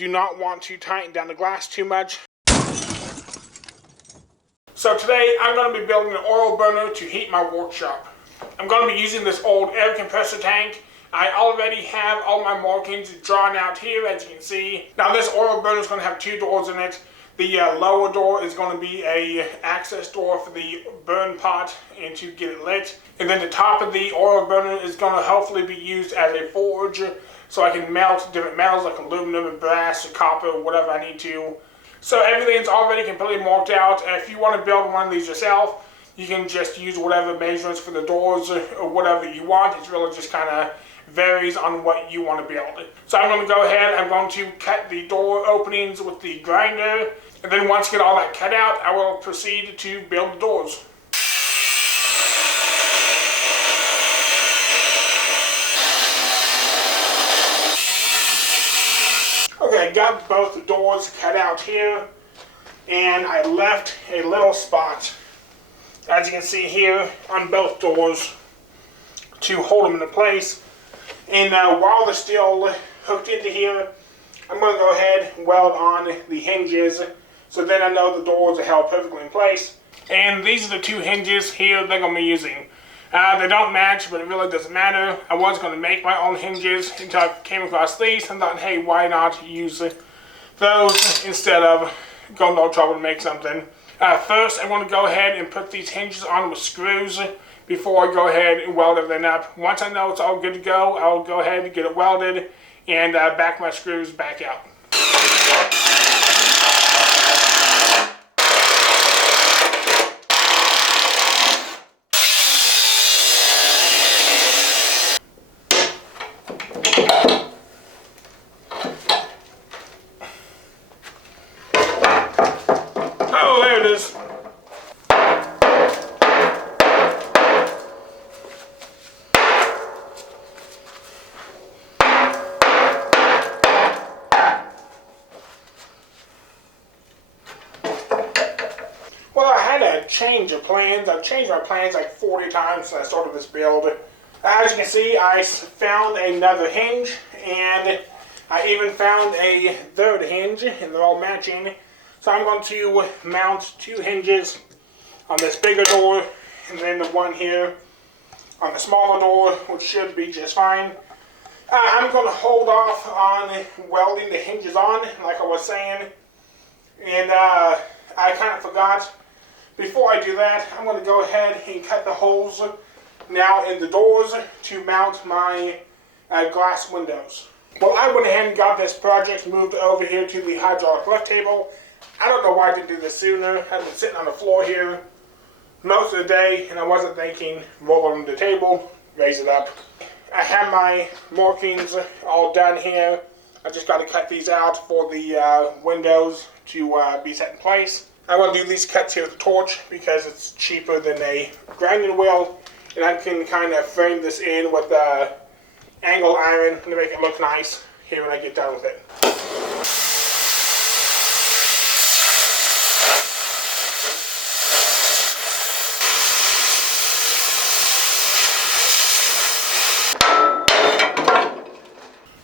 do not want to tighten down the glass too much. So today I'm going to be building an oil burner to heat my workshop. I'm going to be using this old air compressor tank. I already have all my markings drawn out here, as you can see. Now this oil burner is going to have two doors in it. The lower door is going to be a access door for the burn pot and to get it lit. And then the top of the oil burner is going to hopefully be used as a forge, so I can melt different metals like aluminum and brass or copper or whatever I need to. So everything's already completely marked out. If you want to build one of these yourself, you can just use whatever measurements for the doors or whatever you want. It's really just kind of varies on what you want to build. So I'm going to go ahead, I'm going to cut the door openings with the grinder, and then once I get all that cut out, I will proceed to build the doors. Okay, I got both the doors cut out here, and I left a little spot, as you can see here, on both doors to hold them into place. And while they're still hooked into here, I'm going to go ahead and weld on the hinges, so then I know the doors are held perfectly in place. And these are the two hinges here they're going to be using. They don't match, but it really doesn't matter. I was going to make my own hinges until I came across these and thought, hey, why not use those instead of going to all trouble to make something. First, I want to go ahead and put these hinges on with screws before I go ahead and weld everything up. Once I know it's all good to go, I'll go ahead and get it welded and back my screws back out. Oh, there it is. Well, I had a change of plans. I've changed my plans like 40 times since I started this build. As you can see, I found another hinge, and I even found a third hinge, and they're all matching. So I'm going to mount two hinges on this bigger door, and then the one here on the smaller door, which should be just fine. I'm going to hold off on welding the hinges on, like I was saying, and I kind of forgot. Before I do that, I'm going to go ahead and cut the holes now in the doors to mount my glass windows. Well, I went ahead and got this project moved over here to the hydraulic lift table. I don't know why I didn't do this sooner. I've been sitting on the floor here most of the day, and I wasn't thinking, roll it on the table, raise it up. I have my markings all done here. I just got to cut these out for the windows to be set in place. I want to do these cuts here with a torch because it's cheaper than a grinding wheel, and I can kind of frame this in with angle iron to make it look nice here when I get done with it.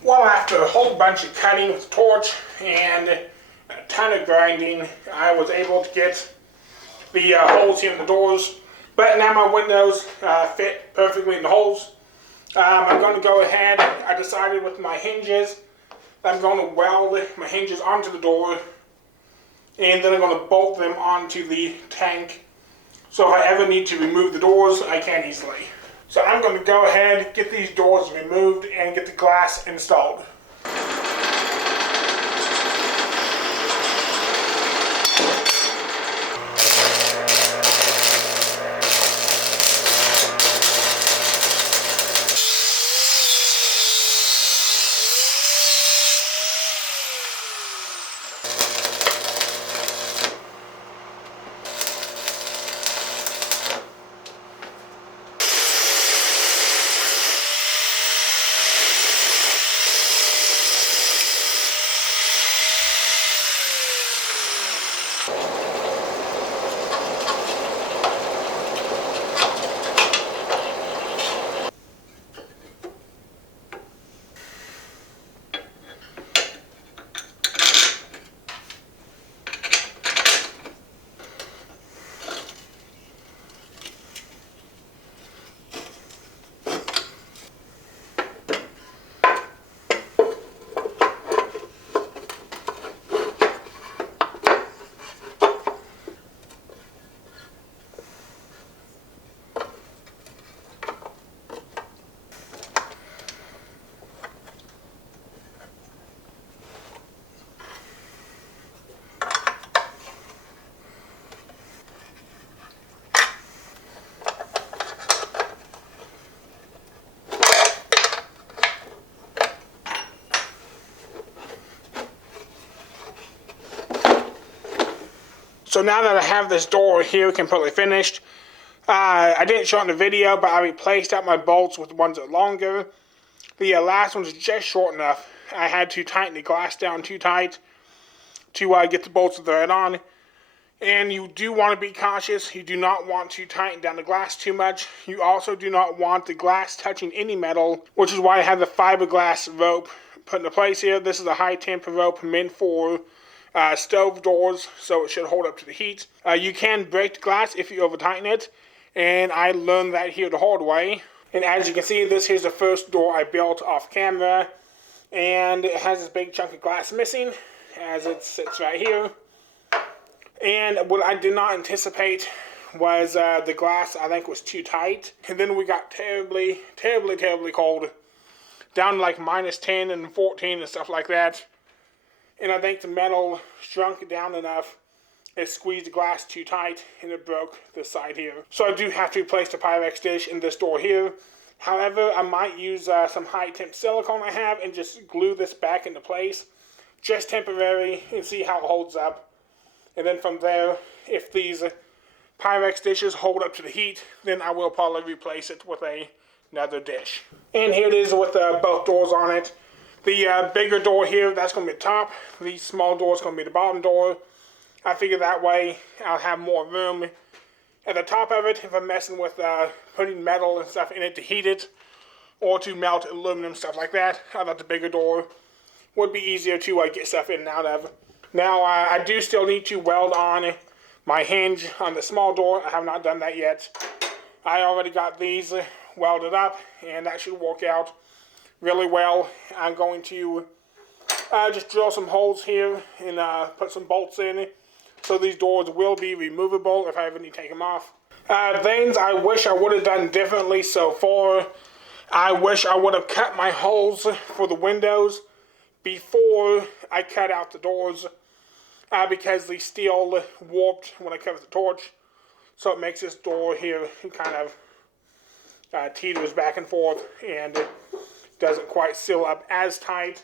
Well, after a whole bunch of cutting with the torch and a ton of grinding, I was able to get the holes here in the doors. But now my windows fit perfectly in the holes. I'm going to go ahead, I decided with my hinges, I'm going to weld my hinges onto the door, and then I'm going to bolt them onto the tank. So if I ever need to remove the doors, I can easily. So I'm going to go ahead, get these doors removed, and get the glass installed. So now that I have this door here completely finished, I didn't show it in the video, but I replaced out my bolts with ones that are longer. The last one was just short enough. I had to tighten the glass down too tight to get the bolts thread on. And you do want to be cautious. You do not want to tighten down the glass too much. You also do not want the glass touching any metal, which is why I have the fiberglass rope put into place here. This is a high temp rope meant for stove doors, so it should hold up to the heat. You can break the glass if you over tighten it, and I learned that here the hard way. And as you can see, this here's the first door I built off camera, and it has this big chunk of glass missing as it sits right here. And what I did not anticipate was the glass, I think, was too tight. And then we got terribly, terribly, terribly cold. Down to like -10 and 14 and stuff like that. And I think the metal shrunk down enough. It squeezed the glass too tight and it broke this side here. So I do have to replace the Pyrex dish in this door here. However, I might use some high temp silicone I have and just glue this back into place. Just temporary, and see how it holds up. And then from there, if these Pyrex dishes hold up to the heat, then I will probably replace it with another dish. And here it is with both doors on it. The bigger door here, that's going to be the top. The small door is going to be the bottom door. I figure that way I'll have more room at the top of it if I'm messing with putting metal and stuff in it to heat it or to melt aluminum, stuff like that. I thought the bigger door would be easier to get stuff in and out of. Now, I do still need to weld on my hinge on the small door. I have not done that yet. I already got these welded up, and that should work out really well. I'm going to just drill some holes here and put some bolts in, so these doors will be removable if I ever need to take them off. Things I wish I would have done differently so far. I wish I would have cut my holes for the windows before I cut out the doors. Because the steel warped when I covered the torch, so it makes this door here kind of teeters back and forth, and it doesn't quite seal up as tight.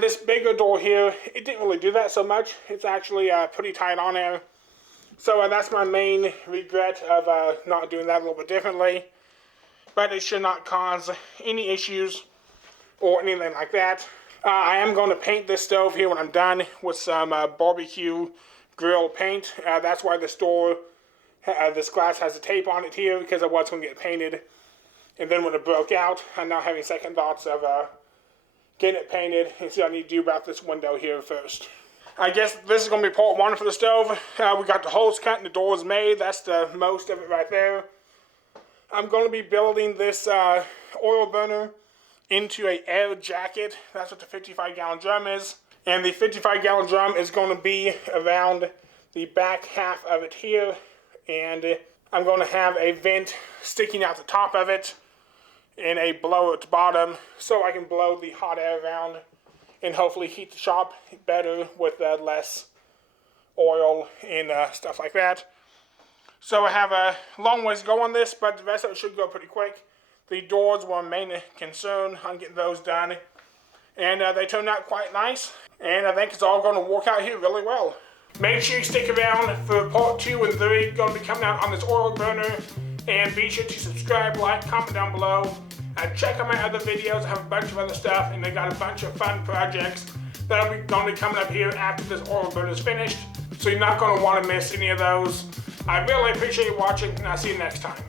This bigger door here, it didn't really do that so much. It's actually pretty tight on there, so that's my main regret of not doing that a little bit differently. But it should not cause any issues or anything like that. I am going to paint this stove here when I'm done with some barbecue grill paint. That's why this door, this glass has a tape on it here, because I was going to get painted. And then when it broke out, I'm now having second thoughts of getting it painted and see what I need to do about this window here first. I guess this is going to be part one for the stove. We got the holes cut and the doors made. That's the most of it right there. I'm going to be building this oil burner into a air jacket. That's what the 55-gallon drum is. And the 55-gallon drum is going to be around the back half of it here. And I'm going to have a vent sticking out the top of it and a blower at the bottom, so I can blow the hot air around and hopefully heat the shop better with less oil and stuff like that. So I have a long ways to go on this, but the rest of it should go pretty quick. The doors were my main concern on getting those done, and they turned out quite nice, and I think it's all going to work out here really well. Make sure you stick around for part 2 and 3, going to be coming out on this oil burner, and be sure to subscribe, like, comment down below, and check out my other videos. I have a bunch of other stuff, and I got a bunch of fun projects that are going to be coming up here after this oil burner is finished, so you're not going to want to miss any of those. I really appreciate you watching, and I'll see you next time.